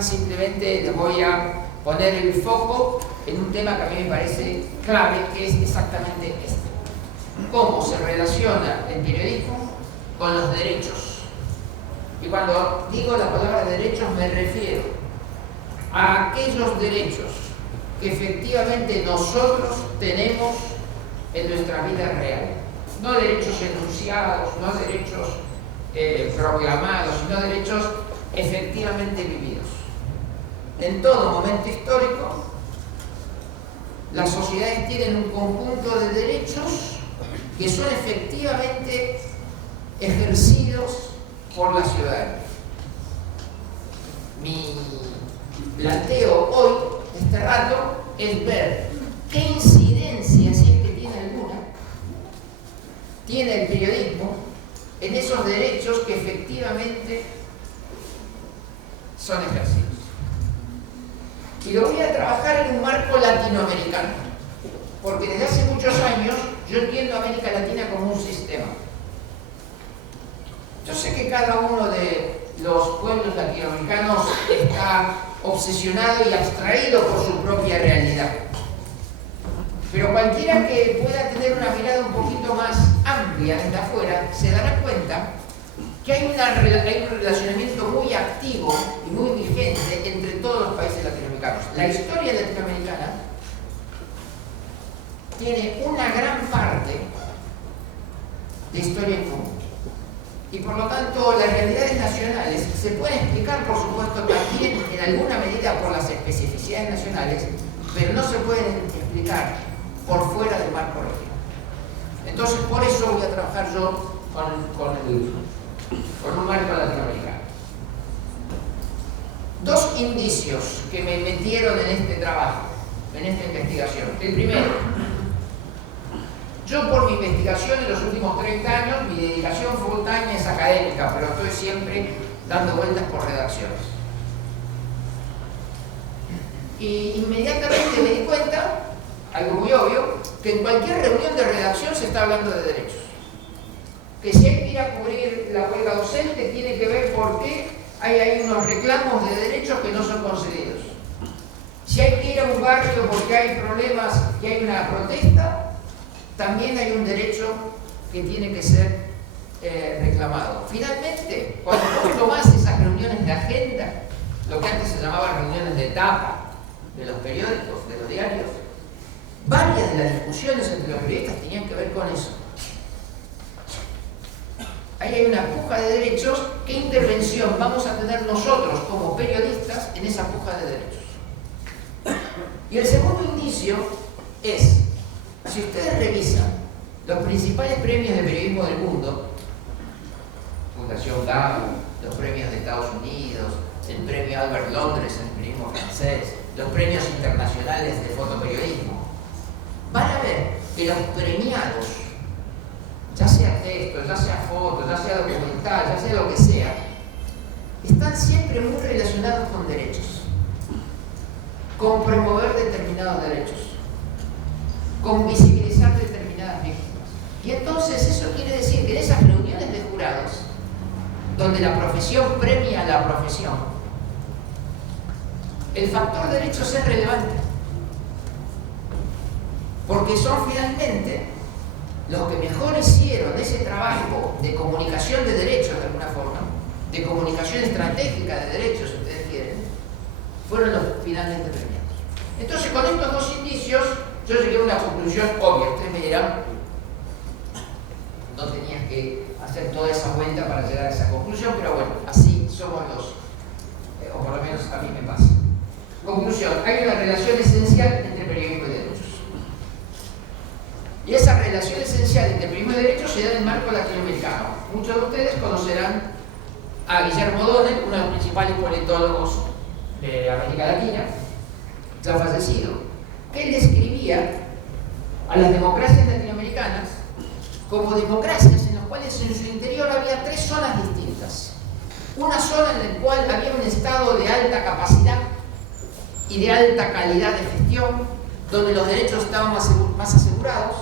Simplemente les voy a poner el foco en un tema que a mí me parece clave, que es exactamente este. Cómo se relaciona el periodismo con los derechos. Y cuando digo la palabra derechos me refiero a aquellos derechos que efectivamente nosotros tenemos en nuestra vida real. No derechos enunciados, no derechos proclamados, sino derechos efectivamente vividos. En todo momento histórico, las sociedades tienen un conjunto de derechos que son efectivamente ejercidos por la ciudadanía. Mi planteo hoy, este rato, es ver qué incidencia, si es que tiene alguna, tiene el periodismo en esos derechos que efectivamente son ejercidos. Y lo voy a trabajar en un marco latinoamericano, porque desde hace muchos años yo entiendo a América Latina como un sistema. Yo sé que cada uno de los pueblos latinoamericanos está obsesionado y abstraído por su propia realidad. Pero cualquiera que pueda tener una mirada un poquito más amplia desde afuera se dará cuenta que hay un relacionamiento muy activo y muy vigente entre todos los países latinoamericanos. La historia latinoamericana tiene una gran parte de historia en común. Y por lo tanto, las realidades nacionales se pueden explicar, por supuesto, también en alguna medida por las especificidades nacionales, pero no se pueden explicar por fuera del marco regional. Entonces, por eso voy a trabajar yo con un marco latinoamericano. Dos indicios que me metieron en este trabajo, en esta investigación. El primero, yo por mi investigación en los últimos 30 años, mi dedicación full time es académica, pero estoy siempre dando vueltas por redacciones. Y inmediatamente me di cuenta, algo muy obvio, que en cualquier reunión de redacción se está hablando de derechos. Que si hay que ir a cubrir la huelga docente, tiene que ver por qué hay ahí unos reclamos de derechos que no son concedidos. Si hay que ir a un barrio porque hay problemas y hay una protesta, también hay un derecho que tiene que ser reclamado. Finalmente, cuando vos tomás esas reuniones de agenda, lo que antes se llamaban reuniones de etapa de los periódicos, de los diarios, varias de las discusiones entre los periodistas tenían que ver con eso. Ahí hay una puja de derechos. ¿Qué intervención vamos a tener nosotros como periodistas en esa puja de derechos? Y el segundo indicio es, si ustedes revisan los principales premios de periodismo del mundo, Fundación Gago, los premios de Estados Unidos, el premio Albert Londres en el periodismo francés, los premios internacionales de fotoperiodismo, van a ver que los premiados, ya sea texto, ya sea foto, ya sea documental, ya sea lo que sea, están siempre muy relacionados con derechos, con promover determinados derechos, con visibilizar determinadas víctimas. Y entonces eso quiere decir que en esas reuniones de jurados, donde la profesión premia a la profesión, el factor derechos es relevante, porque son finalmente los que mejor hicieron ese trabajo de comunicación de derechos de alguna forma, de comunicación estratégica de derechos, si ustedes quieren, fueron los finalmente premiados. Entonces, con estos dos indicios, yo llegué a una conclusión obvia. Ustedes me dirán, no tenías que hacer toda esa vuelta para llegar a esa conclusión, pero bueno, así somos o por lo menos a mí me pasa. Conclusión, hay una relación esencial entre periodismo y derechos. Y esa relación esencial entre periodismo y derechos se da en el marco latinoamericano. Muchos de ustedes conocerán a Guillermo O'Donnell, uno de los principales politólogos de América Latina, ya fallecido, que él describía a las democracias latinoamericanas como democracias en las cuales en su interior había tres zonas distintas. Una zona en la cual había un estado de alta capacidad y de alta calidad de gestión, donde los derechos estaban más asegurados.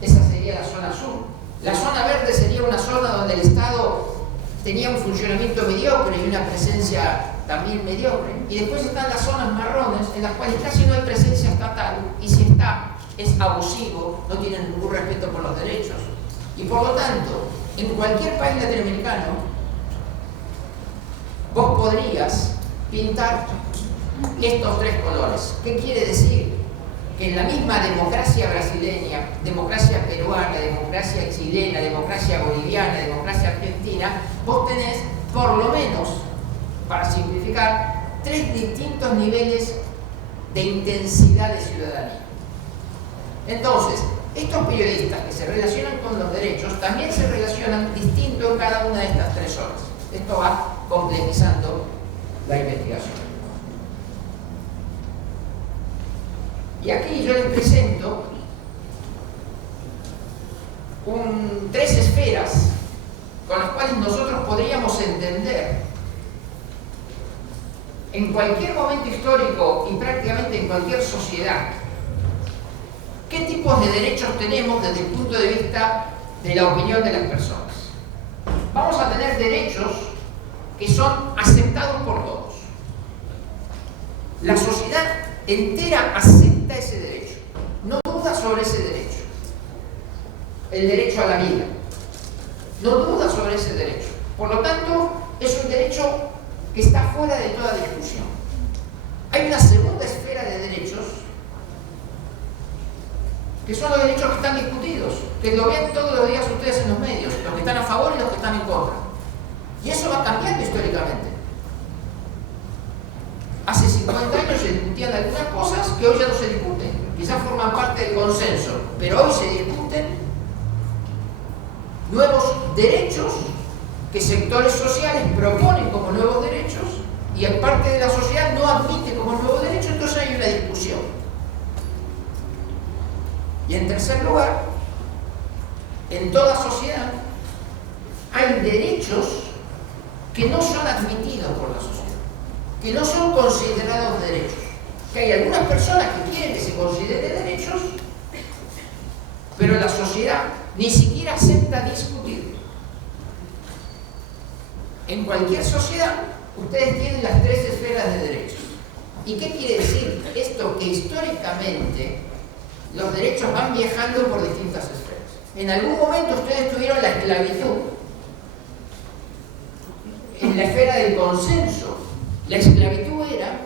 Esa sería la zona sur. La zona verde sería una zona donde el Estado tenía un funcionamiento mediocre y una presencia también mediocre. Y después están las zonas marrones, en las cuales casi no hay presencia estatal, y si está, es abusivo, no tienen ningún respeto por los derechos. Y por lo tanto, en cualquier país latinoamericano, vos podrías pintar estos tres colores. ¿Qué quiere decir? Que en la misma democracia brasileña, democracia peruana, democracia chilena, democracia boliviana, democracia argentina, vos tenés, por lo menos, para simplificar, tres distintos niveles de intensidad de ciudadanía. Entonces, estos periodistas que se relacionan con los derechos también se relacionan distinto en cada una de estas tres zonas. Esto va complejizando la investigación. Y aquí yo les presento tres esferas con las cuales nosotros podríamos entender en cualquier momento histórico y prácticamente en cualquier sociedad qué tipos de derechos tenemos desde el punto de vista de la opinión de las personas. Vamos a tener derechos que son aceptados por todos. La sociedad entera acepta ese derecho, no duda sobre ese derecho. El derecho a la vida, no duda sobre ese derecho. Por lo tanto, es un derecho que está fuera de toda discusión. Hay una segunda esfera de derechos que son los derechos que están discutidos, que lo ven todos los días ustedes en los medios, los que están a favor y los que están en contra. Y eso va cambiando históricamente. Hace 50 años se discutían algunas cosas que hoy ya no se discuten, quizás forman parte del consenso, pero hoy se discuten nuevos derechos que sectores sociales proponen como nuevos derechos y en parte de la sociedad no admite como nuevo derecho, entonces hay una discusión. Y en tercer lugar, en toda sociedad hay derechos que no son admitidos por la sociedad, que no son considerados derechos, que hay algunas personas que quieren que se considere derechos, pero la sociedad ni siquiera acepta discutir. En cualquier sociedad, ustedes tienen las tres esferas de derechos. ¿Y qué quiere decir esto? Que históricamente los derechos van viajando por distintas esferas. En algún momento ustedes tuvieron la esclavitud en la esfera del consenso. La esclavitud era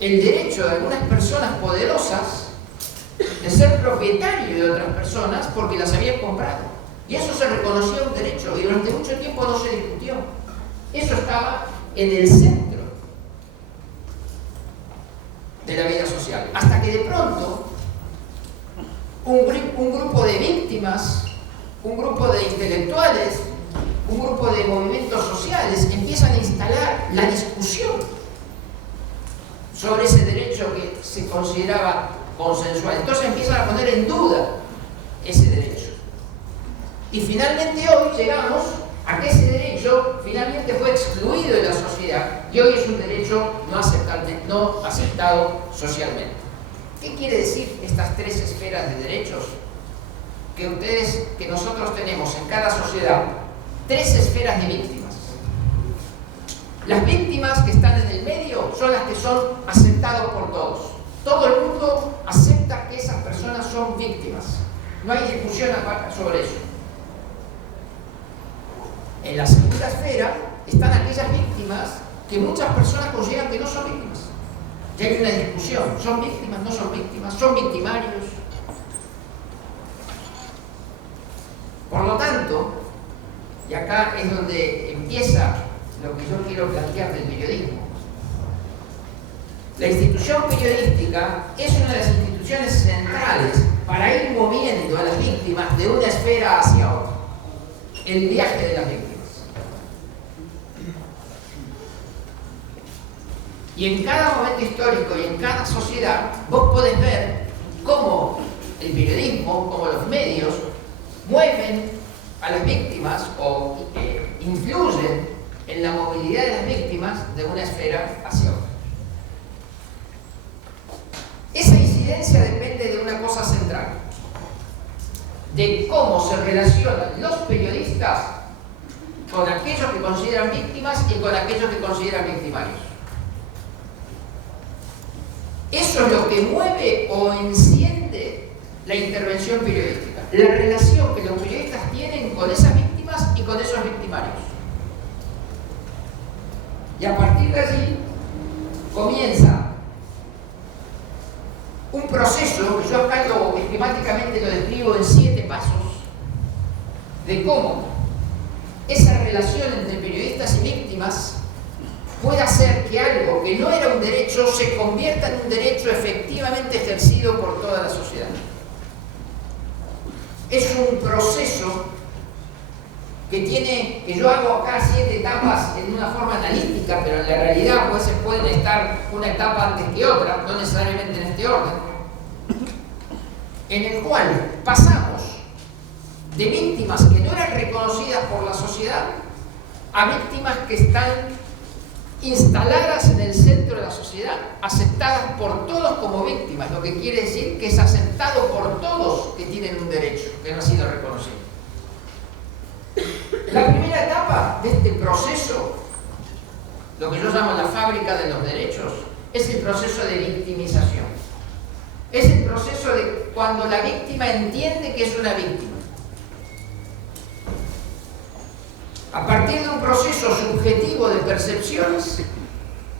el derecho de algunas personas poderosas de ser propietario de otras personas porque las habían comprado. Y eso se reconocía un derecho y durante mucho tiempo no se discutió. Eso estaba en el centro de la vida social. Hasta que de pronto un grupo de víctimas, un grupo de intelectuales, un grupo de movimientos sociales empiezan a instalar la discusión sobre ese derecho que se consideraba consensual. Entonces empiezan a poner en duda ese derecho. Y finalmente hoy llegamos a que ese derecho finalmente fue excluido de la sociedad y hoy es un derecho no aceptado socialmente. ¿Qué quiere decir estas tres esferas de derechos? Que nosotros tenemos en cada sociedad tres esferas de víctimas. Las víctimas que están en el medio son las que son aceptadas por todos. Todo el mundo acepta que esas personas son víctimas. No hay discusión sobre eso. En la segunda esfera están aquellas víctimas que muchas personas consideran que no son víctimas. Y hay una discusión, ¿son víctimas, no son víctimas, son victimarios? Por lo tanto, y acá es donde empieza lo que yo quiero plantear del periodismo, la institución periodística es una de las instituciones centrales para ir moviendo a las víctimas de una esfera hacia otra. El viaje de las víctimas. Y en cada momento histórico y en cada sociedad, vos podés ver cómo el periodismo, cómo los medios mueven a las víctimas o influyen en la movilidad de las víctimas de una esfera hacia otra. Esa incidencia depende de una cosa central, de cómo se relacionan los periodistas con aquellos que consideran víctimas y con aquellos que consideran victimarios. Eso es lo que mueve o enciende la intervención periodística, la relación que los periodistas tienen con esas víctimas y con esos victimarios. Y a partir de allí comienza un proceso que yo acá esquemáticamente lo describo en 7 pasos, de cómo esa relación entre periodistas y víctimas puede hacer que algo que no era un derecho se convierta en un derecho efectivamente ejercido por toda la sociedad. Es un proceso que yo hago acá 7 etapas en una forma analítica, pero en la realidad pueden estar una etapa antes que otra, no necesariamente en este orden. en el cual pasamos de víctimas que no eran reconocidas por la sociedad a víctimas que están instaladas en el centro de la sociedad, aceptadas por todos como víctimas, lo que quiere decir que es aceptado por todos que tienen un derecho, que no ha sido reconocido. La primera etapa de este proceso, lo que yo llamo la fábrica de los derechos, es el proceso de victimización. Es el proceso de cuando la víctima entiende que es una víctima. A partir de un proceso subjetivo de percepciones,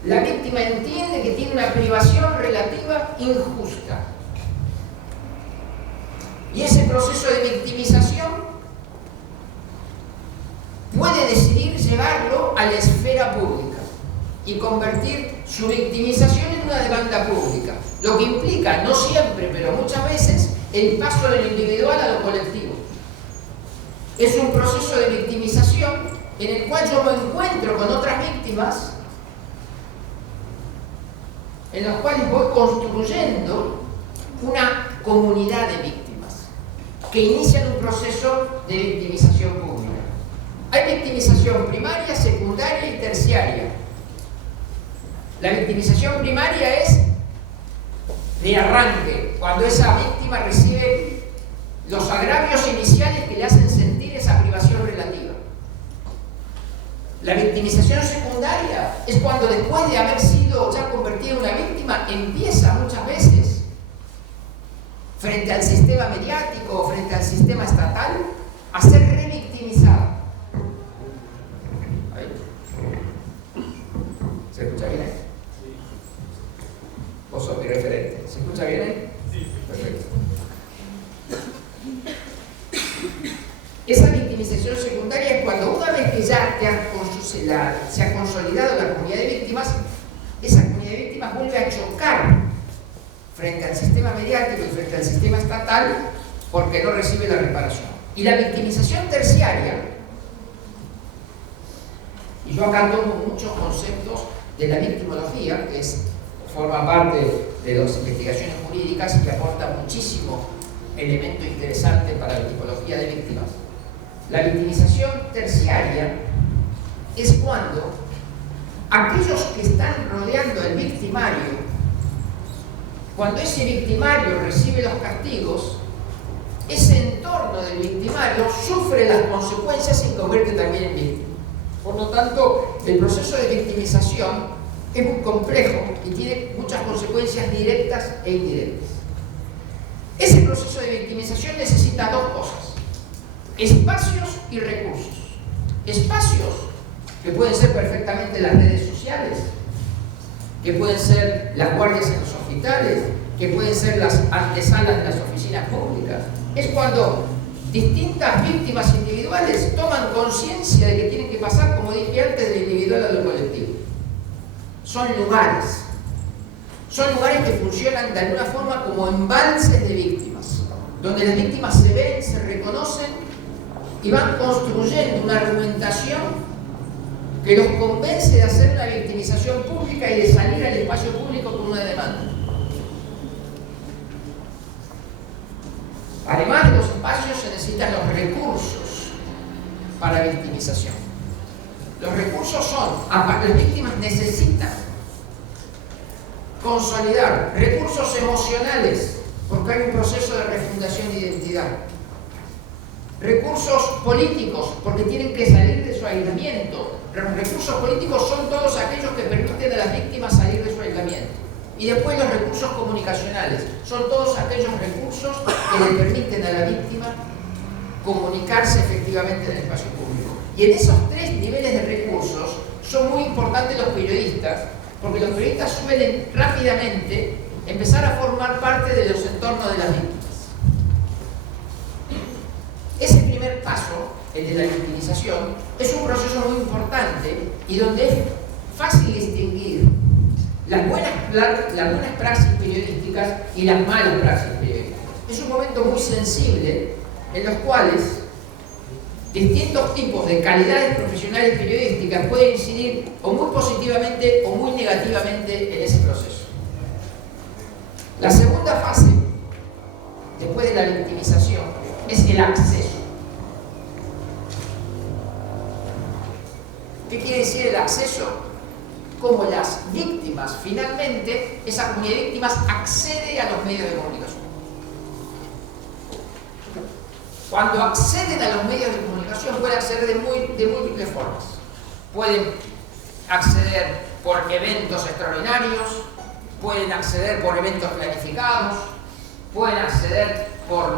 la víctima entiende que tiene una privación relativa injusta. Y ese proceso de victimización puede decidir llevarlo a la esfera pública y convertir su victimización en una demanda pública, lo que implica, no siempre, pero muchas veces, el paso de lo individual a lo colectivo. Es un proceso de victimización en el cual yo me encuentro con otras víctimas, en los cuales voy construyendo una comunidad de víctimas que inician un proceso de victimización pública. Hay victimización primaria, secundaria y terciaria. La victimización primaria es de arranque, cuando esa víctima recibe los agravios iniciales que le hacen sentir esa privación relativa. La victimización secundaria es cuando después de haber sido ya convertida en una víctima, empieza muchas veces, frente al sistema mediático o frente al sistema estatal, a ser revictimizada. ¿Se escucha bien ahí? Vos sos mi referente. ¿Se escucha bien ahí? Sí. Perfecto. Esa victimización secundaria es cuando una vez que ya se ha consolidado la comunidad de víctimas, esa comunidad de víctimas vuelve a chocar frente al sistema mediático y frente al sistema estatal porque no recibe la reparación. Y la victimización terciaria, y yo acá tomo muchos conceptos de la victimología, que forma parte de las investigaciones jurídicas y que aporta muchísimo elemento interesante para la tipología de víctimas. La victimización terciaria es cuando aquellos que están rodeando al victimario, cuando ese victimario recibe los castigos, ese entorno del victimario sufre las consecuencias y se convierte también en víctima. Por lo tanto, el proceso de victimización es muy complejo y tiene muchas consecuencias directas e indirectas. Ese proceso de victimización necesita dos cosas: espacios y recursos. Espacios que pueden ser perfectamente las redes sociales, que pueden ser las guardias en los hospitales, que pueden ser las antesalas de las oficinas públicas. Es cuando distintas víctimas individuales toman conciencia de que tienen que pasar, como dije antes, de lo individual a lo colectivo. Son lugares que funcionan de alguna forma como embalses de víctimas, donde las víctimas se ven, se reconocen y van construyendo una argumentación que los convence de hacer una victimización pública y de salir al espacio público con una demanda. Además de los espacios, se necesitan los recursos para victimización. Los recursos son, las víctimas necesitan consolidar recursos emocionales, porque hay un proceso de refundación de identidad. Recursos políticos, porque tienen que salir de su aislamiento. Los recursos políticos son todos aquellos que permiten a las víctimas salir de su aislamiento. Y después los recursos comunicacionales, son todos aquellos recursos que le permiten a la víctima comunicarse efectivamente en el espacio público. Y en esos tres niveles de recursos son muy importantes los periodistas, porque los periodistas suelen rápidamente empezar a formar parte de los entornos de las víctimas. Ese primer paso, el de la victimización, es un proceso muy importante y donde es fácil distinguir las buenas praxis periodísticas y las malas praxis periodísticas. Es un momento muy sensible en los cuales distintos tipos de calidades profesionales periodísticas pueden incidir o muy positivamente o muy negativamente en ese proceso. La segunda fase, después de el acceso. ¿Qué quiere decir el acceso? Como las víctimas, finalmente, esa comunidad de víctimas accede a los medios de comunicación. Cuando acceden a los medios de comunicación, pueden acceder de múltiples formas. Pueden acceder por eventos extraordinarios, pueden acceder por eventos planificados, pueden acceder por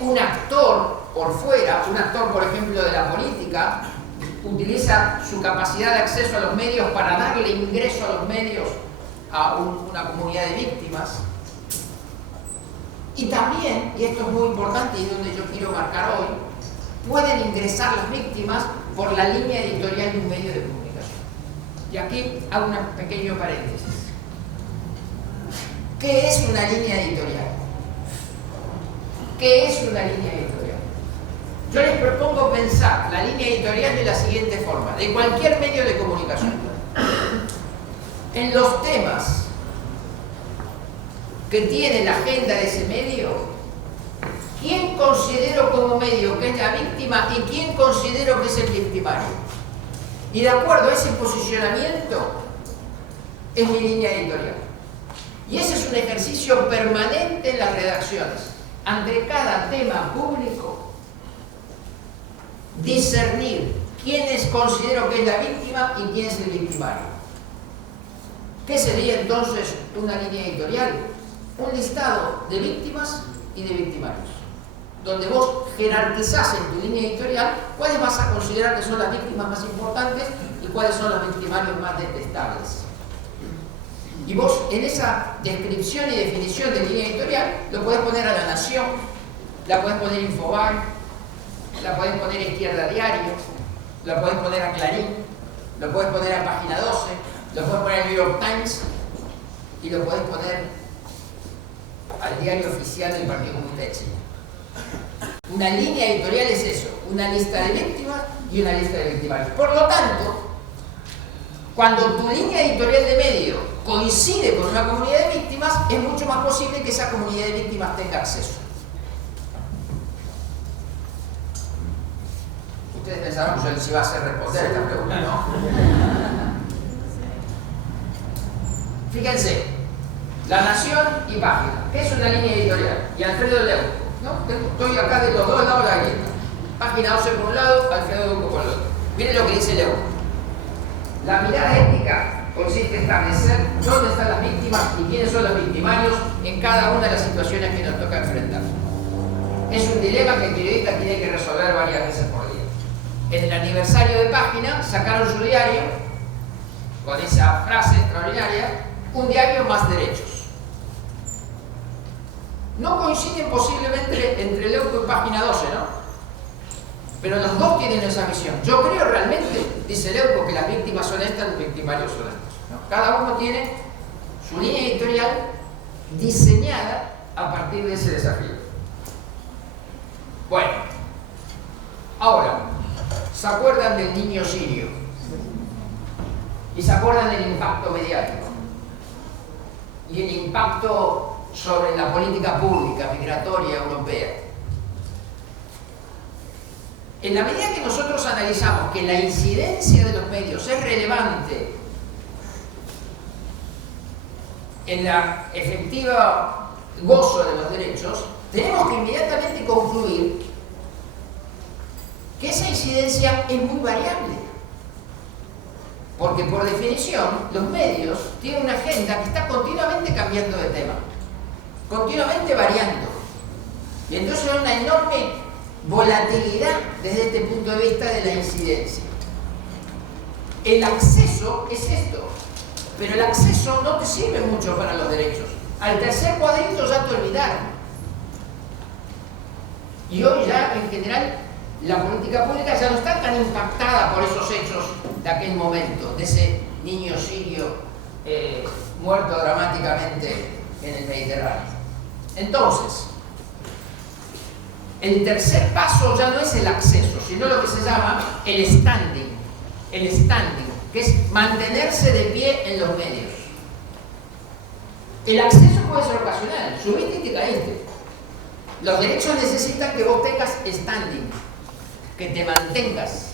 un actor por fuera, un actor, por ejemplo, de la política, utiliza su capacidad de acceso a los medios para darle ingreso a los medios a una comunidad de víctimas. Y también, y esto es muy importante y es donde yo quiero marcar hoy, pueden ingresar las víctimas por la línea editorial de un medio de comunicación. Y aquí hago un pequeño paréntesis. ¿Qué es una línea editorial? ¿Qué es una línea editorial? Yo les propongo pensar la línea editorial de la siguiente forma, de cualquier medio de comunicación. En los temas que tiene la agenda de ese medio, ¿quién considero como medio que es la víctima y quién considero que es el victimario? Y de acuerdo a ese posicionamiento, es mi línea editorial. Y ese es un ejercicio permanente en las redacciones. Ante cada tema público, discernir quién considero que es la víctima y quién es el victimario. ¿Qué sería entonces una línea editorial? Un listado de víctimas y de victimarios, donde vos jerarquizás en tu línea editorial cuáles vas a considerar que son las víctimas más importantes y cuáles son los victimarios más detestables. Y vos en esa descripción y definición de línea editorial lo podés poner a La Nación, la podés poner a Infobae, la podés poner a Izquierda Diario, la podés poner a Clarín, lo podés poner a Página 12, lo podés poner al New York Times y lo podés poner al diario oficial del Partido Comunista de Chile. Una línea editorial es eso, una lista de víctimas y una lista de victimarios. Por lo tanto, cuando tu línea editorial de medio coincide con una comunidad de víctimas, es mucho más posible que esa comunidad de víctimas tenga acceso. Ustedes pensaron que yo les iba a hacer responder esta pregunta, ¿no? Fíjense. La Nación y Página. ¿Qué es una línea editorial? Y Alfredo Leuco, ¿no? Estoy acá de los dos lados de la grieta. Página 12 por un lado, Alfredo Leuco por el otro. Miren lo que dice Leuco. La mirada ética consiste en establecer dónde están las víctimas y quiénes son los victimarios en cada una de las situaciones que nos toca enfrentar. Es un dilema que el periodista tiene que resolver varias veces por día. En el aniversario de Página sacaron su diario con esa frase extraordinaria: un diario más derechos. No coinciden posiblemente entre Leuco y Página 12, ¿no? Pero los dos tienen esa visión. Yo creo realmente, dice Leuco, que las víctimas son estas, los victimarios son estos, ¿no? Cada uno tiene su línea editorial diseñada a partir de ese desafío. Bueno, ahora, ¿se acuerdan del niño sirio? Y se acuerdan del impacto mediático y el impacto sobre la política pública migratoria europea. En la medida que nosotros analizamos que la incidencia de los medios es relevante en la efectiva gozo de los derechos, tenemos que inmediatamente concluir que esa incidencia es muy variable. Porque por definición los medios tienen una agenda que está continuamente cambiando de tema, continuamente variando. Y entonces hay una enorme volatilidad desde este punto de vista de la incidencia. El acceso es esto, pero el acceso no te sirve mucho para los derechos. Al tercer cuadrito ya te olvidaron. Y hoy ya en general la política pública ya no está tan impactada por esos hechos de aquel momento, de ese niño sirio muerto dramáticamente en el Mediterráneo. Entonces, el tercer paso ya no es el acceso, sino lo que se llama el standing, que es mantenerse de pie en los medios. El acceso puede ser ocasional, subiste y te caíste. Los derechos necesitan que vos tengas standing, que te mantengas.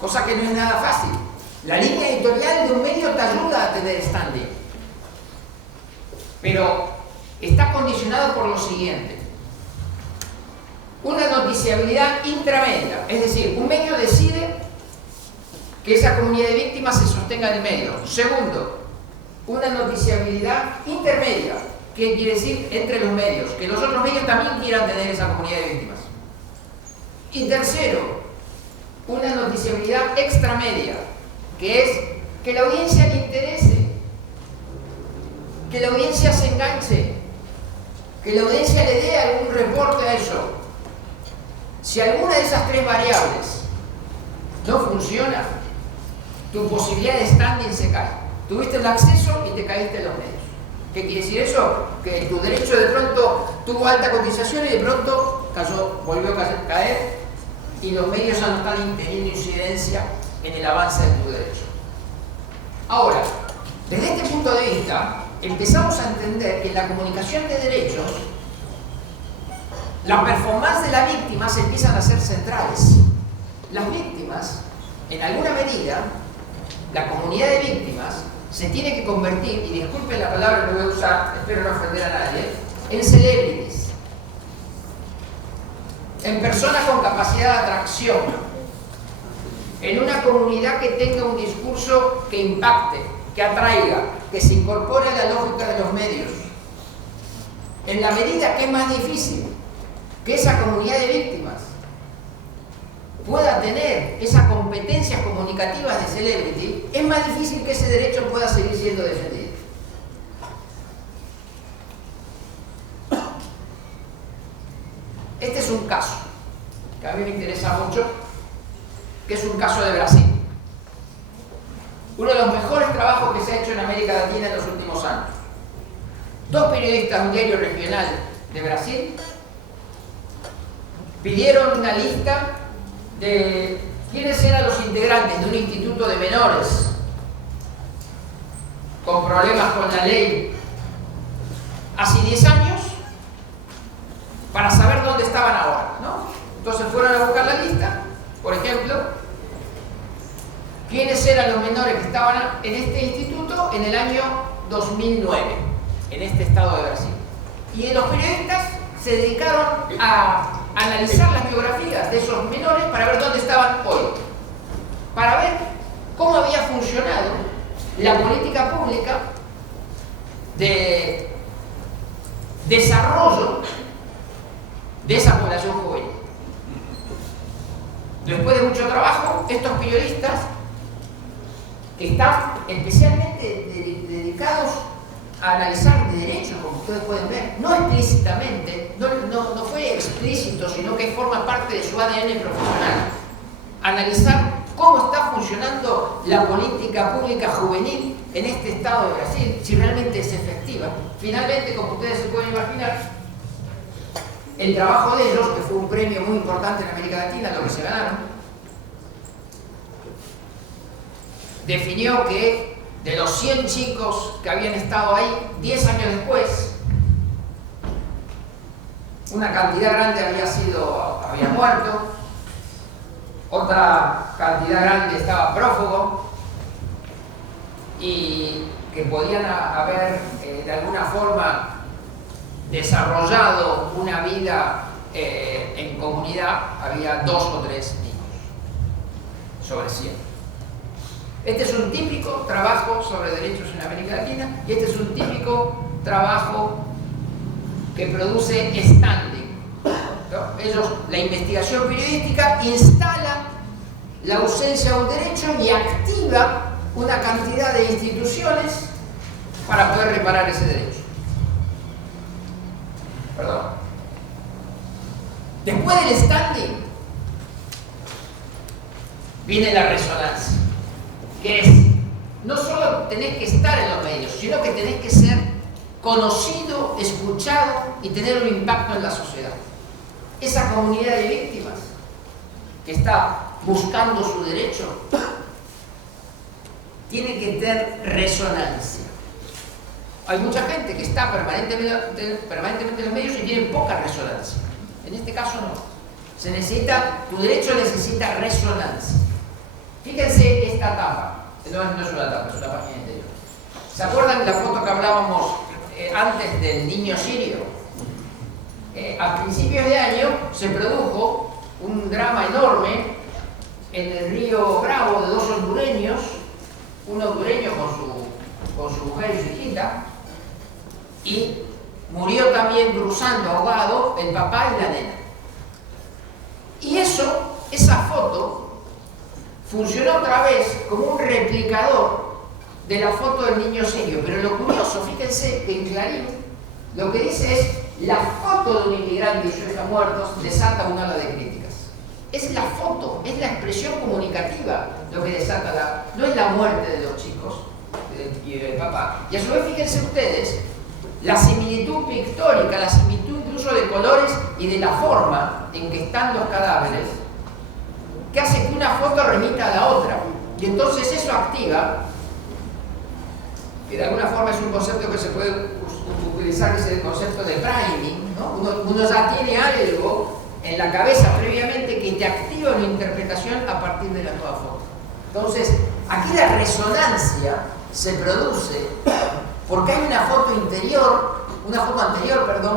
Cosa que no es nada fácil. La línea editorial de un medio te ayuda a tener standing. Pero está condicionado por lo siguiente. Una noticiabilidad intramedia. Es decir, un medio decide que esa comunidad de víctimas se sostenga en el medio. Segundo, una noticiabilidad intermedia. ¿Qué quiere decir? Entre los medios. Que los otros medios también quieran tener esa comunidad de víctimas. Y tercero, una noticiabilidad extramedia, que es que la audiencia le interese, que la audiencia se enganche, que la audiencia le dé algún reporte a eso. Si alguna de esas tres variables no funciona, tu posibilidad de standing se cae. Tuviste el acceso y te caíste en los medios. ¿Qué quiere decir eso? Que tu derecho de pronto tuvo alta cotización y de pronto volvió a caer y los medios ya no están teniendo incidencia en el avance de tu derecho. Ahora, desde este punto de vista, empezamos a entender que en la comunicación de derechos, las performances de las víctimas empiezan a ser centrales. Las víctimas, en alguna medida, la comunidad de víctimas, se tiene que convertir, y disculpen la palabra que voy a usar, espero no ofender a nadie, en celebrities, en personas con capacidad de atracción, en una comunidad que tenga un discurso que impacte, que atraiga, que se incorpore a la lógica de los medios. En la medida que es más difícil que esa comunidad de víctimas pueda tener esas competencias comunicativas de celebrity, es más difícil que ese derecho pueda seguir siendo defendido. Este es un caso que a mí me interesa mucho, que es un caso de Brasil. Uno de los mejores trabajos que se ha hecho en América Latina en los últimos años. Dos periodistas de un diario regional de Brasil pidieron una lista de quiénes eran los integrantes de un instituto de menores con problemas con la ley hace 10 años para saber dónde estaban ahora, ¿no? Entonces fueron a buscar la lista, por ejemplo, quiénes eran los menores que estaban en este instituto en el año 2009, en este estado de Brasil. Y los periodistas se dedicaron a analizar las biografías de esos menores para ver dónde estaban hoy, para ver cómo había funcionado la política pública de desarrollo de esa población juvenil. Después de mucho trabajo, estos periodistas que están especialmente dedicados a analizar derechos, como ustedes pueden ver, no explícitamente, no fue explícito, sino que forma parte de su ADN profesional. Analizar cómo está funcionando la política pública juvenil en este estado de Brasil, si realmente es efectiva. Finalmente, como ustedes se pueden imaginar, el trabajo de ellos, que fue un premio muy importante en América Latina, lo que se ganaron, definió que de los 100 chicos que habían estado ahí, 10 años después, una cantidad grande había muerto, otra cantidad grande estaba prófugo y que podían haber de alguna forma desarrollado una vida en comunidad, había 2 o 3 niños sobre 100. Este es un típico trabajo sobre derechos en América Latina y este es un típico trabajo que produce standing, ¿no? La investigación periodística instala la ausencia de un derecho y activa una cantidad de instituciones para poder reparar ese derecho. Perdón. Después del standing viene la resonancia, que es, no solo tenés que estar en los medios, sino que tenés que ser conocido, escuchado y tener un impacto en la sociedad. Esa comunidad de víctimas que está buscando su derecho tiene que tener resonancia. Hay mucha gente que está permanentemente en los medios y tiene poca resonancia. En este caso no. Tu derecho necesita resonancia. Fíjense esta tapa. No es una tapa, es una página interior. ¿Se acuerdan de la foto que hablábamos antes del niño sirio? A principios de año se produjo un drama enorme en el río Bravo de dos hondureños, un hondureño con su mujer y su hijita, y murió también cruzando ahogado el papá y la nena. Y esa foto funcionó otra vez como un replicador de la foto del niño sirio. Pero lo curioso, fíjense que en Clarín lo que dice es: la foto de un inmigrante y su hija muertos desata una ola de críticas. Es la foto, es la expresión comunicativa lo que desata no es la muerte de los chicos y del papá. Y a su vez, fíjense ustedes, la similitud pictórica, la similitud incluso de colores y de la forma en que están los cadáveres, que hace que una foto remita a la otra. Y entonces eso activa, que de alguna forma es un concepto que se puede utilizar, que es el concepto de priming, ¿no? Uno ya tiene algo en la cabeza previamente que te activa una interpretación a partir de la nueva foto. Entonces, aquí la resonancia se produce porque hay una foto anterior,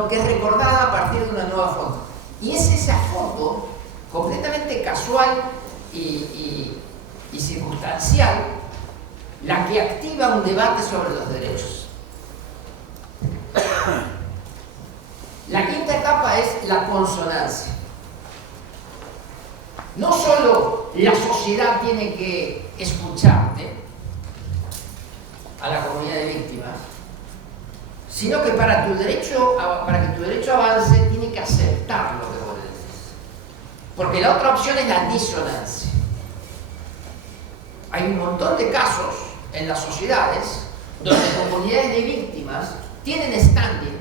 que es recordada a partir de una nueva foto. Y es esa foto completamente casual y circunstancial la que activa un debate sobre los derechos. La quinta etapa es la consonancia. No solo la sociedad tiene que escucharte a la comunidad de víctimas, sino que para que tu derecho avance tiene que aceptar lo que vos le decís. Porque la otra opción es la disonancia. Hay un montón de casos en las sociedades donde comunidades de víctimas tienen standing,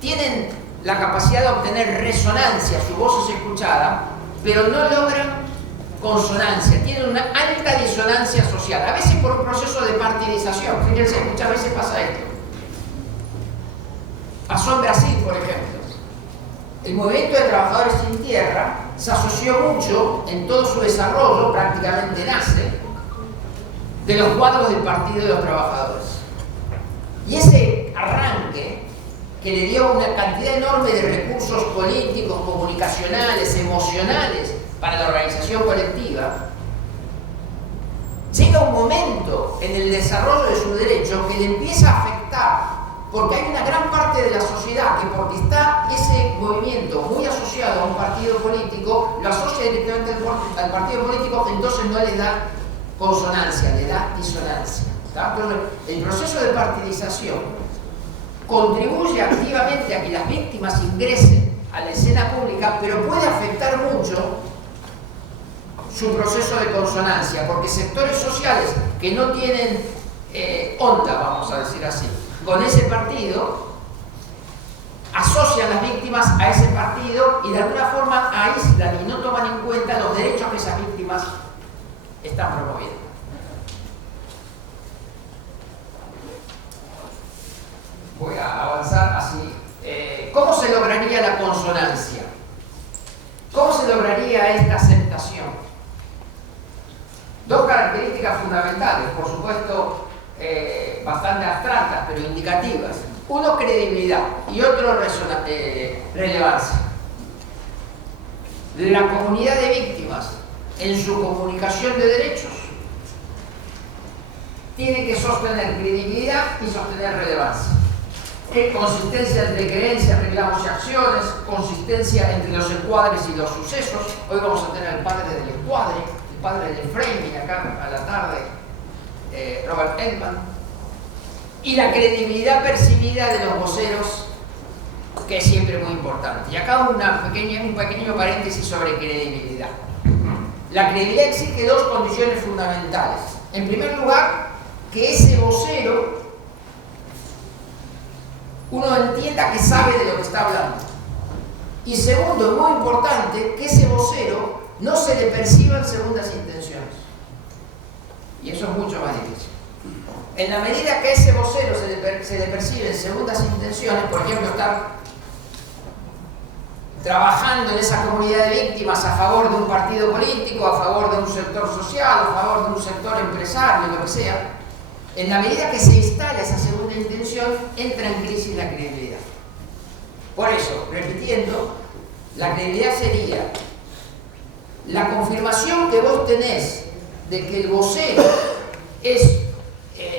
tienen la capacidad de obtener resonancia, su voz es escuchada, pero no logran consonancia, tienen una alta disonancia social, a veces por un proceso de partidización. Fíjense, muchas veces pasa esto. Pasó en Brasil, por ejemplo. El movimiento de trabajadores sin tierra se asoció mucho en todo su desarrollo, prácticamente nace de los cuadros del Partido de los Trabajadores. Y ese arranque, que le dio una cantidad enorme de recursos políticos, comunicacionales, emocionales para la organización colectiva, llega un momento en el desarrollo de su derecho que le empieza a afectar, porque hay una gran parte de la sociedad que, porque está ese movimiento muy asociado a un partido político, lo asocia directamente al partido político, entonces no le da consonancia, le da disonancia. Entonces, el proceso de partidización contribuye activamente a que las víctimas ingresen a la escena pública, pero puede afectar mucho su proceso de consonancia, porque sectores sociales que no tienen onda, vamos a decir así, con ese partido, asocian las víctimas a ese partido y de alguna forma aíslan y no toman en cuenta los derechos que esas víctimas están promoviendo. Voy a avanzar así. ¿Cómo se lograría la consonancia? ¿Cómo se lograría esta aceptación? Dos características fundamentales, por supuesto, bastante abstractas, pero indicativas. Uno, credibilidad, y otro, relevancia. La comunidad de víctimas, en su comunicación de derechos, tiene que sostener credibilidad y sostener relevancia. Consistencia entre creencias, reclamos y acciones, consistencia entre los encuadres y los sucesos. Hoy vamos a tener al padre del encuadre, el padre del framing acá a la tarde, Robert Entman. Y la credibilidad percibida de los voceros, que es siempre muy importante. Y acá un pequeño paréntesis sobre credibilidad. La credibilidad exige dos condiciones fundamentales. En primer lugar, que ese vocero uno entienda que sabe de lo que está hablando. Y segundo, muy importante, que ese vocero no se le perciban segundas intenciones. Y eso es mucho más difícil. En la medida que a ese vocero se le perciben segundas intenciones, por ejemplo, estar trabajando en esa comunidad de víctimas a favor de un partido político, a favor de un sector social, a favor de un sector empresario, lo que sea, en la medida que se instala esa segunda intención, entra en crisis la credibilidad. Por eso, repitiendo, la credibilidad sería la confirmación que vos tenés de que el vocero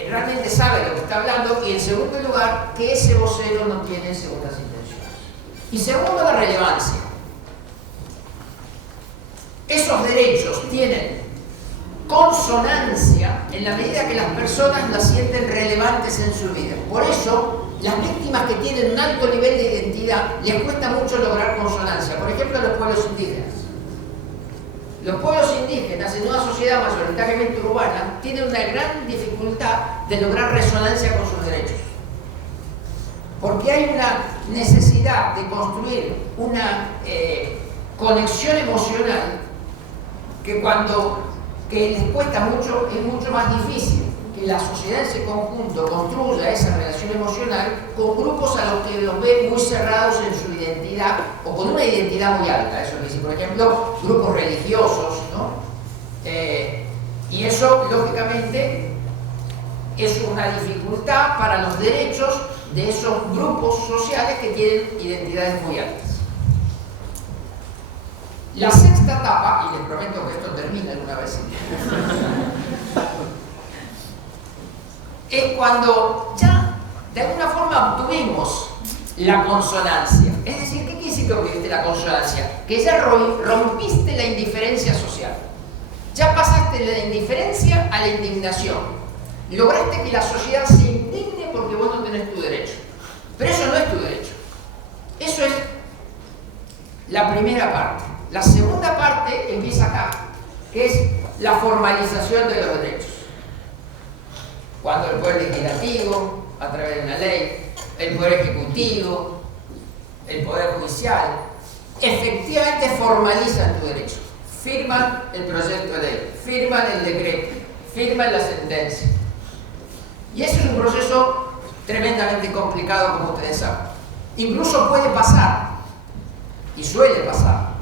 realmente sabe lo que está hablando, y en segundo lugar, que ese vocero no tiene segundas intenciones. Y segundo, la relevancia. Esos derechos tienen consonancia en la medida que las personas las sienten relevantes en su vida. Por eso, las víctimas que tienen un alto nivel de identidad les cuesta mucho lograr consonancia. Por ejemplo, los pueblos indígenas. Los pueblos indígenas en una sociedad mayoritariamente urbana tienen una gran dificultad de lograr resonancia con sus derechos. Porque hay una necesidad de construir una conexión emocional que les cuesta mucho, es mucho más difícil que la sociedad en ese conjunto construya esa relación emocional con grupos a los que los ve muy cerrados en su identidad o con una identidad muy alta. Eso es decir, por ejemplo, grupos religiosos, ¿no? Y eso, lógicamente, es una dificultad para los derechos de esos grupos sociales que tienen identidades muy altas. La sexta etapa, y les prometo que esto termina alguna vez, es cuando ya de alguna forma obtuvimos la consonancia. Es decir, ¿qué quiere decir que obtuviste la consonancia? Que ya rompiste la indiferencia social. Ya pasaste de la indiferencia a la indignación. Lograste que la sociedad se indigne porque vos no tenés tu derecho. Pero eso no es tu derecho. Eso es la primera parte. La segunda parte empieza acá, que es la formalización de los derechos. Cuando el Poder Legislativo, a través de una ley, el Poder Ejecutivo, el Poder Judicial, efectivamente formalizan tu derecho. Firman el proyecto de ley, firman el decreto, firman la sentencia. Y eso es un proceso tremendamente complicado, como ustedes saben. Incluso puede pasar, y suele pasar,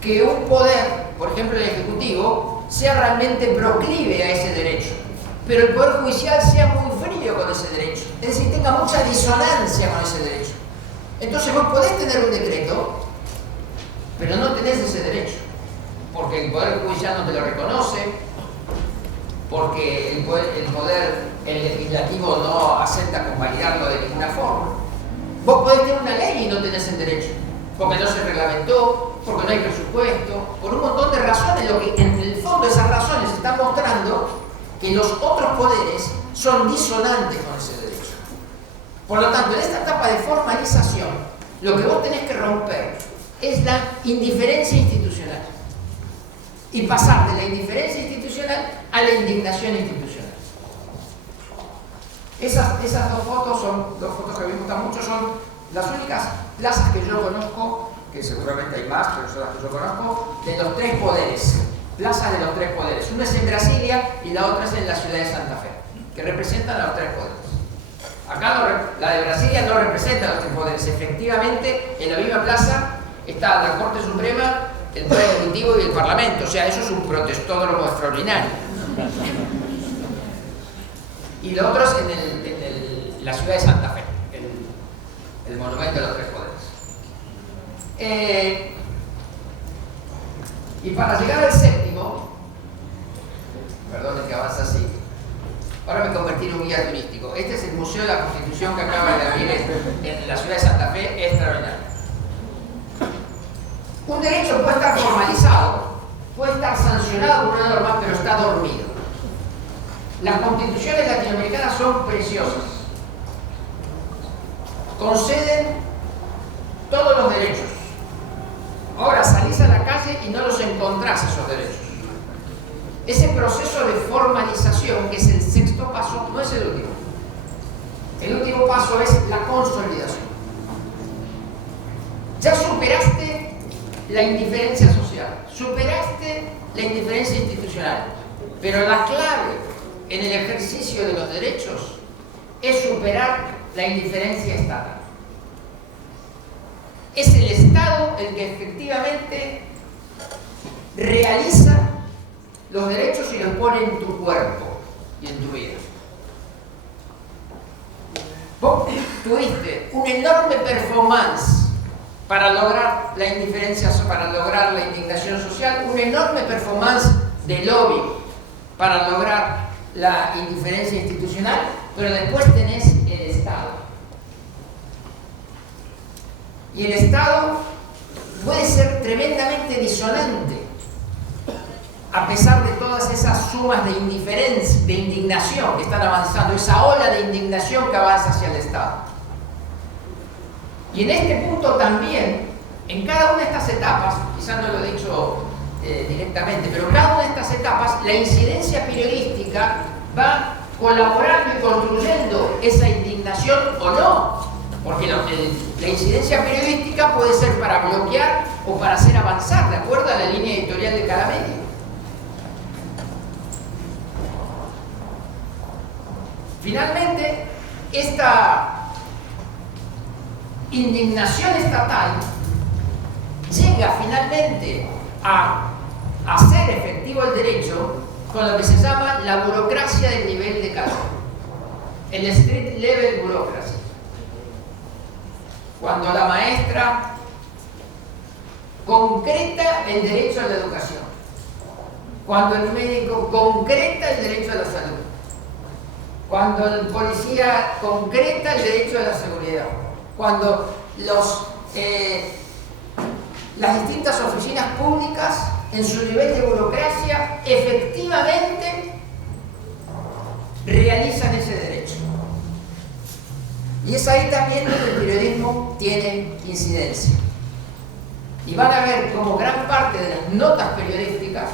que un poder, por ejemplo el Ejecutivo, sea realmente proclive a ese derecho, pero el Poder Judicial sea muy frío con ese derecho, es decir, tenga mucha disonancia con ese derecho. Entonces vos podés tener un decreto, pero no tenés ese derecho, porque el Poder Judicial no te lo reconoce, porque el Legislativo no acepta convalidarlo de ninguna forma. Vos podés tener una ley y no tenés el derecho, porque no se reglamentó, porque no hay presupuesto, por un montón de razones. Lo que en el fondo esas razones están mostrando que los otros poderes son disonantes con ese derecho. Por lo tanto, en esta etapa de formalización, lo que vos tenés que romper es la indiferencia institucional y pasar de la indiferencia institucional a la indignación institucional. Esas dos fotos son dos fotos que me gustan mucho, son las únicas plazas que yo conozco, que seguramente hay más, pero son las que yo conozco, de los tres poderes, plazas de los tres poderes. Una es en Brasilia y la otra es en la ciudad de Santa Fe, que representan a los tres poderes. Acá la de Brasilia no representa a los tres poderes. Efectivamente, en la misma plaza está la Corte Suprema, el Poder Ejecutivo y el Parlamento. O sea, eso es un protestódromo extraordinario. Y lo otro es en la ciudad de Santa Fe, el monumento de los tres poderes. Y para llegar al séptimo, perdón que avanza así, ahora me convertí en un guía turístico. Este es el Museo de la Constitución que acaba de abrir en la ciudad de Santa Fe, extraordinario. Un derecho puede estar formalizado, puede estar sancionado por una norma, pero está dormido. Las constituciones latinoamericanas son preciosas. Conceden todos los derechos. Ahora salís a la calle y no los encontrás esos derechos. Ese proceso de formalización, que es el sexto paso, no es el último. El último paso es la consolidación. Ya superaste la indiferencia social, superaste la indiferencia institucional, pero la clave en el ejercicio de los derechos es superar la indiferencia estatal. Es el Estado el que efectivamente realiza los derechos y los pone en tu cuerpo y en tu vida. Vos tuviste una enorme performance para lograr la indiferencia, para lograr la indignación social, una enorme performance de lobby para lograr la indiferencia institucional, pero después tenés el Estado. Y el Estado puede ser tremendamente disonante, a pesar de todas esas sumas de indiferencia, de indignación que están avanzando, esa ola de indignación que avanza hacia el Estado. Y en este punto también, en cada una de estas etapas, quizás no lo he dicho directamente, pero en cada una de estas etapas, la incidencia periodística va colaborando y construyendo esa indignación o no. Porque la incidencia periodística puede ser para bloquear o para hacer avanzar, de acuerdo a la línea editorial de cada medio. Finalmente, esta indignación estatal llega finalmente a hacer efectivo el derecho con lo que se llama la burocracia del nivel de calle, el street level bureaucracy. Cuando la maestra concreta el derecho a la educación, cuando el médico concreta el derecho a la salud, cuando el policía concreta el derecho a la seguridad, cuando las distintas oficinas públicas en su nivel de burocracia efectivamente realizan ese derecho. Y es ahí también donde el periodismo tiene incidencia. Y van a ver cómo gran parte de las notas periodísticas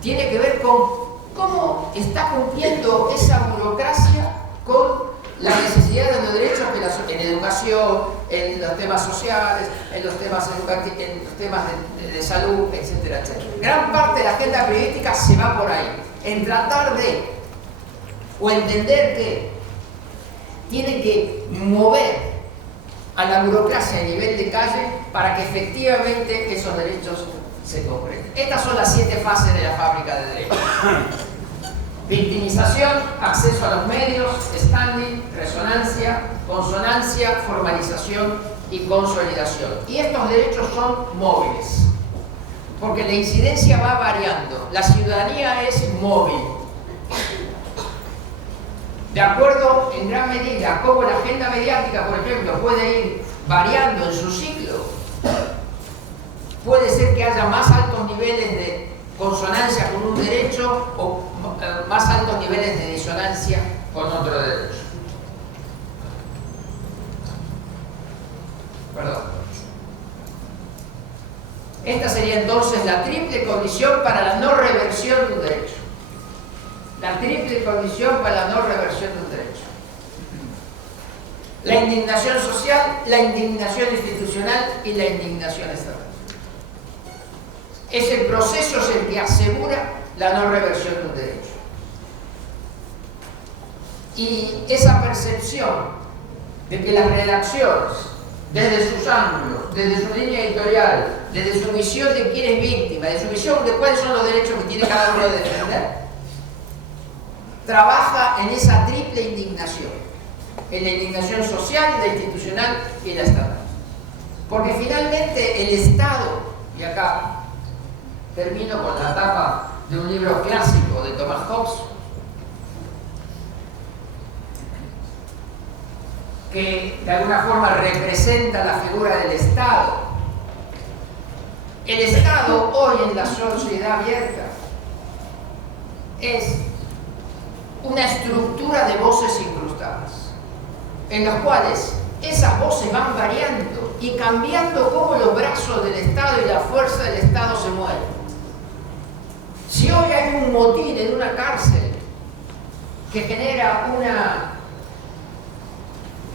tiene que ver con cómo está cumpliendo esa burocracia con la necesidad de los derechos en educación, en los temas sociales, en los temas de salud, etcétera, etcétera. Gran parte de la agenda periodística se va por ahí, en tratar de o entender que tiene que mover a la burocracia a nivel de calle para que efectivamente esos derechos se concreten. Estas son las 7 fases de la fábrica de derechos. Victimización, acceso a los medios, standing, resonancia, consonancia, formalización y consolidación. Y estos derechos son móviles, porque la incidencia va variando. La ciudadanía es móvil. De acuerdo en gran medida a cómo la agenda mediática, por ejemplo, puede ir variando en su ciclo, puede ser que haya más altos niveles de consonancia con un derecho o más altos niveles de disonancia con otro derecho. Perdón. Esta sería entonces la triple condición para la no reversión de un derecho. La triple condición para la no reversión de un derecho. La indignación social, la indignación institucional y la indignación estatal. Ese proceso es el que asegura la no reversión de un derecho. Y esa percepción de que las redacciones, desde sus ángulos, desde su línea editorial, desde su visión de quién es víctima, de su visión de cuáles son los derechos que tiene cada uno de defender, trabaja en esa triple indignación, en la indignación social, la institucional y la estatal. Porque finalmente el Estado, y acá termino con la tapa de un libro clásico de Thomas Hobbes, que de alguna forma representa la figura del Estado. El Estado hoy en la sociedad abierta es una estructura de voces incrustadas, en las cuales esas voces van variando y cambiando cómo los brazos del Estado y la fuerza del Estado se mueven. Si hoy hay un motín en una cárcel que genera una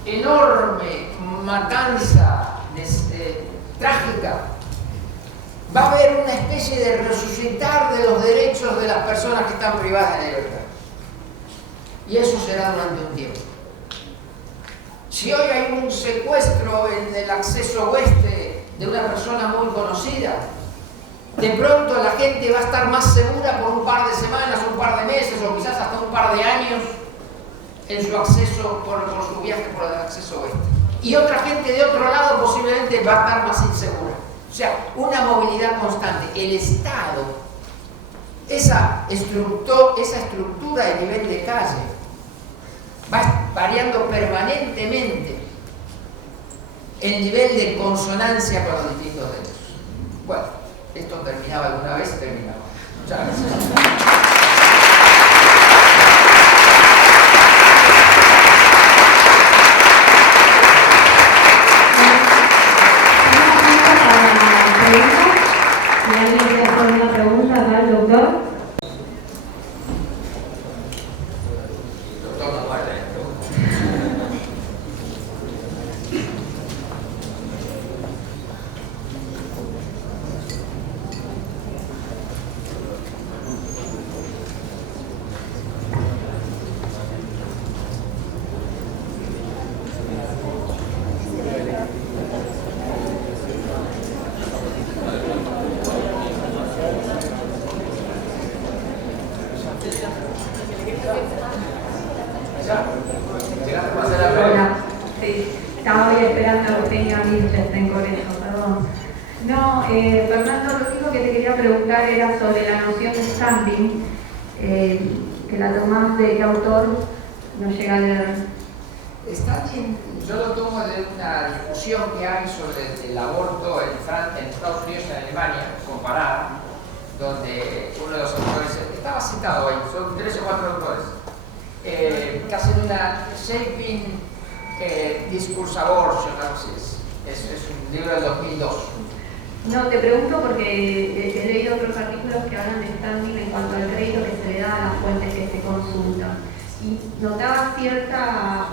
enorme matanza trágica, va a haber una especie de resucitar de los derechos de las personas que están privadas de libertad. y eso será durante un tiempo. Si hoy hay un secuestro en el acceso oeste de una persona muy conocida, de pronto la gente va a estar más segura por un par de semanas, un par de meses o quizás hasta un par de años en su acceso, por su viaje por el acceso oeste. Y otra gente de otro lado posiblemente va a estar más insegura. O sea, una movilidad constante. El Estado, esa estructura de nivel de calle, va variando permanentemente el nivel de consonancia con los distintos derechos. Bueno, esto terminaba alguna vez y terminaba. Muchas gracias. Si alguien quiere hacer una pregunta acá al doctor. Hola, sí, estaba hoy esperando que tenga Winchester con eso, perdón. No, Fernando, lo único que te quería preguntar era sobre la noción de standing, que la tomás de qué autor, no llega a leer. Standing, yo lo tomo de una discusión que hay sobre el aborto en Estados Unidos y en Alemania, comparada, donde uno de los autores, estaba citado ahí, son 3 o 4 autores, que hacen una Shaping Discourse Abortion, algo así es un libro del 2002. No, te pregunto porque he leído otros artículos que hablan de standing en cuanto al crédito que se le da a las fuentes que se consultan. Y notaba cierta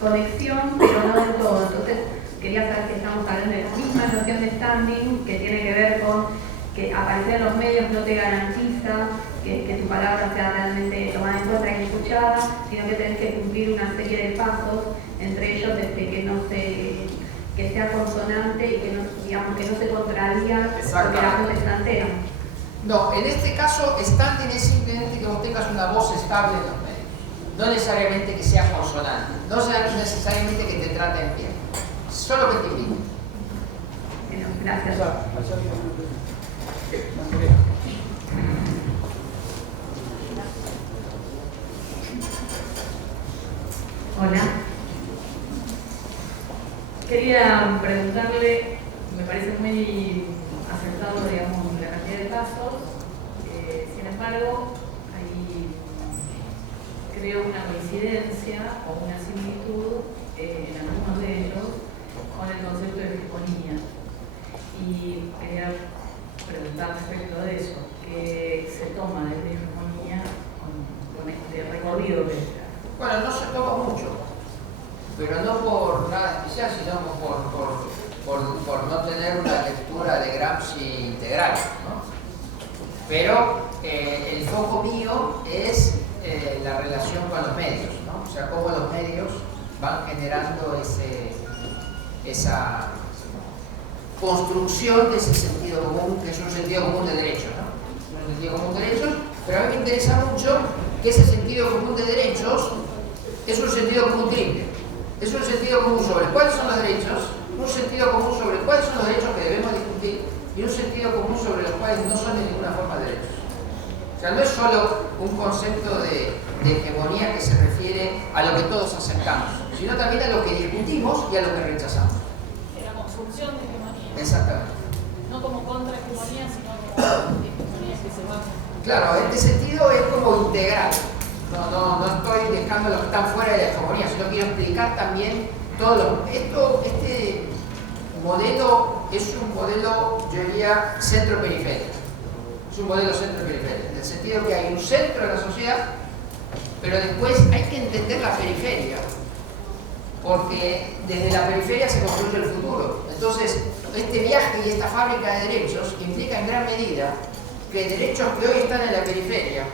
conexión, pero no del todo. Entonces, quería saber si estamos hablando de la misma noción de standing, que tiene que ver con que aparecer en los medios no te garantiza que tu palabra sea realmente tomada en cuenta y escuchada, sino que tenés que cumplir una serie de pasos, entre ellos que sea consonante y que no, digamos, que no se contradiga lo que la gente plantea. No, en este caso, standing es simplemente que vos tengas una voz estable en los medios. No necesariamente que sea consonante, no necesariamente que te traten bien, solo que te inviten. Bueno, gracias. Hola. Quería preguntarle, me parece muy acertado, digamos, la cantidad de casos. Sin embargo, hay, creo, una coincidencia o una similitud en algunos de ellos con el concepto de hegemonía. Y quería preguntar respecto de eso, ¿qué se toma de hegemonía con este recorrido que está? Bueno, no se toma mucho, pero no por nada especial, sino por no tener una lectura de Gramsci integral, ¿no? Pero el foco mío es la relación con los medios, ¿no? O sea, cómo los medios van generando esa construcción de ese sentido común, que es un sentido común de derechos, ¿no? Es un sentido común de derechos, pero a mí me interesa mucho que ese sentido común de derechos es un sentido común triple. Es un sentido común sobre cuáles son los derechos, un sentido común sobre cuáles son los derechos que debemos discutir y un sentido común sobre los cuales no son de ninguna forma derechos. O sea, no es solo un concepto de hegemonía que se refiere a lo que todos aceptamos, sino también a lo que discutimos y a lo que rechazamos. La construcción de hegemonía. Exactamente. No como contra-hegemonía, sino como hegemonías que se van. Claro, en este sentido es como integral. No estoy dejando los que están fuera de la hegemonía, sino quiero explicar también todo este modelo es un modelo, yo diría, centro-periferia. Es un modelo centro-periferia, en el sentido que hay un centro de la sociedad, pero después hay que entender la periferia, porque desde la periferia se construye el futuro. Entonces, este viaje y esta fábrica de derechos implica en gran medida que derechos que hoy están en la periferia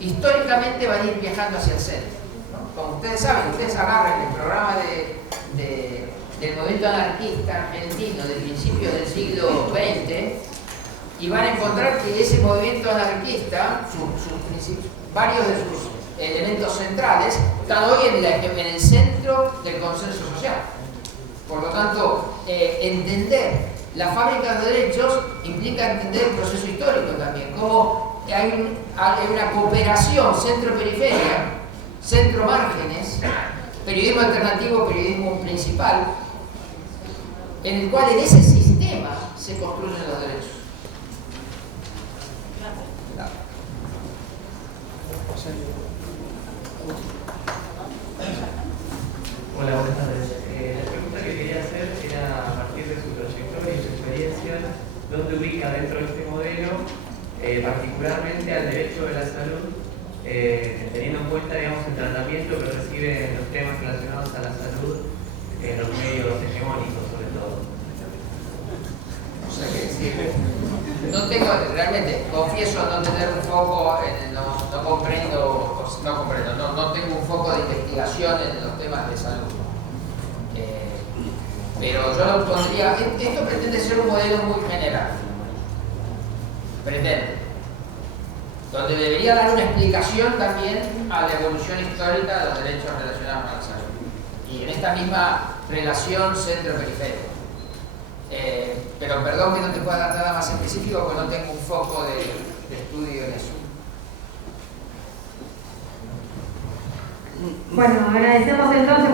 históricamente van a ir viajando hacia el centro, ¿no? Como ustedes saben, ustedes agarran el programa del movimiento anarquista argentino de principios del siglo XX y van a encontrar que ese movimiento anarquista, varios de sus elementos centrales, están hoy en el centro del consenso social. Por lo tanto, entender la fábrica de derechos implica entender el proceso histórico también, cómo hay una cooperación centro-periferia, centro-márgenes, periodismo alternativo, periodismo principal, en el cual en ese sistema se construyen los derechos. Hola, buenas tardes. La pregunta que quería hacer era, a partir de su trayectoria y su experiencia, ¿dónde ubica dentro de este modelo, particularmente al derecho de la salud, teniendo en cuenta, digamos, el tratamiento que reciben los temas relacionados a la salud en los medios hegemónicos, sobre todo? O sea que sí, no tengo, realmente, confieso no tener un foco, no tengo un foco de investigación en los temas de salud. Pero yo lo pondría, esto pretende ser un modelo muy general. Pretende. Donde debería dar una explicación también a la evolución histórica de los derechos relacionados con la salud. Y en esta misma relación centro-periferia. Pero perdón que no te pueda dar nada más específico porque no tengo un foco de estudio en eso. Bueno, agradecemos entonces